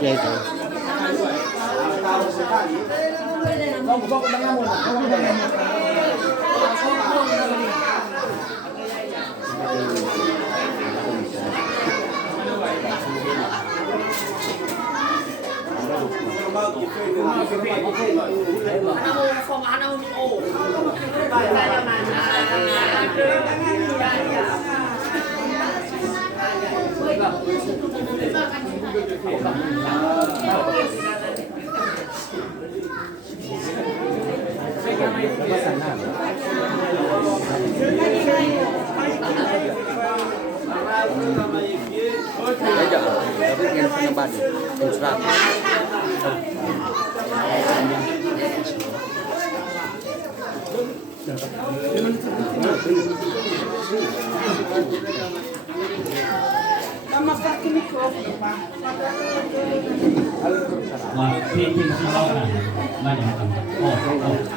Jay ko. Aja, tapi yang penambahan, yang serap. Wah, pinting semua kan, banyak kan. Oh.